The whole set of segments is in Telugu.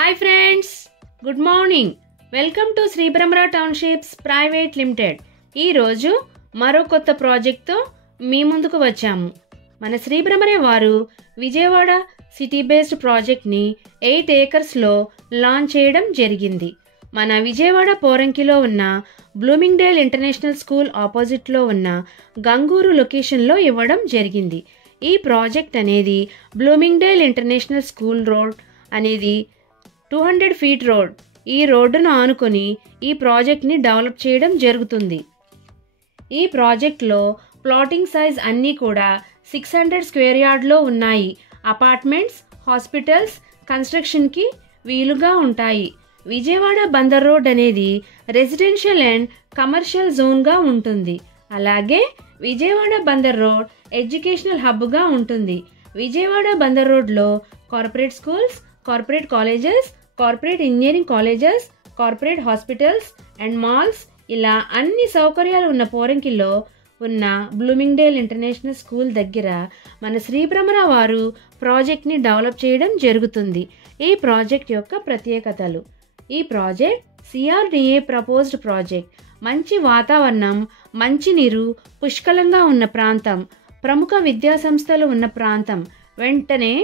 Hi friends, good morning. Welcome to Sri Brahmara townships private limited. ఈరోజు మరో కొత్త ప్రాజెక్ట్తో మీ ముందుకు వచ్చాము. మన శ్రీ బ్రహ్మరే వారు విజయవాడ సిటీ బేస్డ్ ప్రాజెక్ట్ని 8 ఏకర్స్లో లాంచ్ చేయడం జరిగింది. మన విజయవాడ పోరంకిలో ఉన్న బ్లూమింగ్డేల్ ఇంటర్నేషనల్ స్కూల్ ఆపోజిట్లో ఉన్న గంగూరు లొకేషన్లో ఇవ్వడం జరిగింది. ఈ ప్రాజెక్ట్ అనేది బ్లూమింగ్డేల్ ఇంటర్నేషనల్ స్కూల్ రోడ్ అనేది 200 ఫీట్ రోడ్. ఈ రోడ్డును ఆనుకొని ఈ ప్రాజెక్ట్ని డెవలప్ చేయడం జరుగుతుంది. ఈ ప్రాజెక్ట్లో ప్లాటింగ్ సైజ్ అన్నీ కూడా 600 స్క్వేర్ యార్డ్లో ఉన్నాయి. అపార్ట్మెంట్స్, హాస్పిటల్స్ కన్స్ట్రక్షన్కి వీలుగా ఉంటాయి. విజయవాడ బందర్ రోడ్ అనేది రెసిడెన్షియల్ అండ్ కమర్షియల్ జోన్గా ఉంటుంది. అలాగే విజయవాడ బందర్ రోడ్ ఎడ్యుకేషనల్ హబ్గా ఉంటుంది. విజయవాడ బందర్ రోడ్లో corporate schools, corporate colleges, corporate engineering colleges, corporate hospitals and malls ఇలా అన్ని సౌకర్యాలు ఉన్న పోరంకిలో ఉన్న బ్లూమింగ్డేల్ ఇంటర్నేషనల్ స్కూల్ దగ్గర మన శ్రీ బ్రహ్మరా వారు ప్రాజెక్ట్ని డెవలప్ చేయడం జరుగుతుంది. ఈ ప్రాజెక్ట్ యొక్క ప్రత్యేకతలు: ఈ ప్రాజెక్ట్ సిఆర్డిఏ ప్రపోజ్డ్ ప్రాజెక్ట్. మంచి వాతావరణం, మంచినీరు పుష్కలంగా ఉన్న ప్రాంతం, ప్రముఖ విద్యా సంస్థలు ఉన్న ప్రాంతం, వెంటనే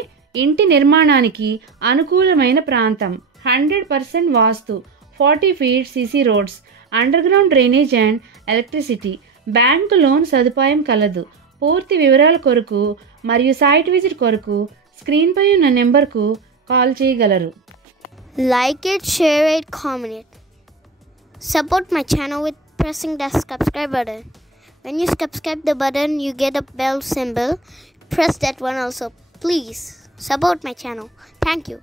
ఇంటి నిర్మాణానికి అనుకూలమైన ప్రాంతం, 100% వాస్తు, 40 feet CC roads, under ground drainage and electricity, bank loan సదుపాయం కలదు. పూర్తి వివరాల కొరకు మరియు సైట్ విజిట్ కొరకు స్క్రీన్ పై ఉన్న నెంబర్కు కాల్ చేయగలరు. Like it, share it, comment it. Support my channel with pressing the subscribe button. When you subscribe the button, you get a bell symbol. Press that one also. Please support my channel. Thank you.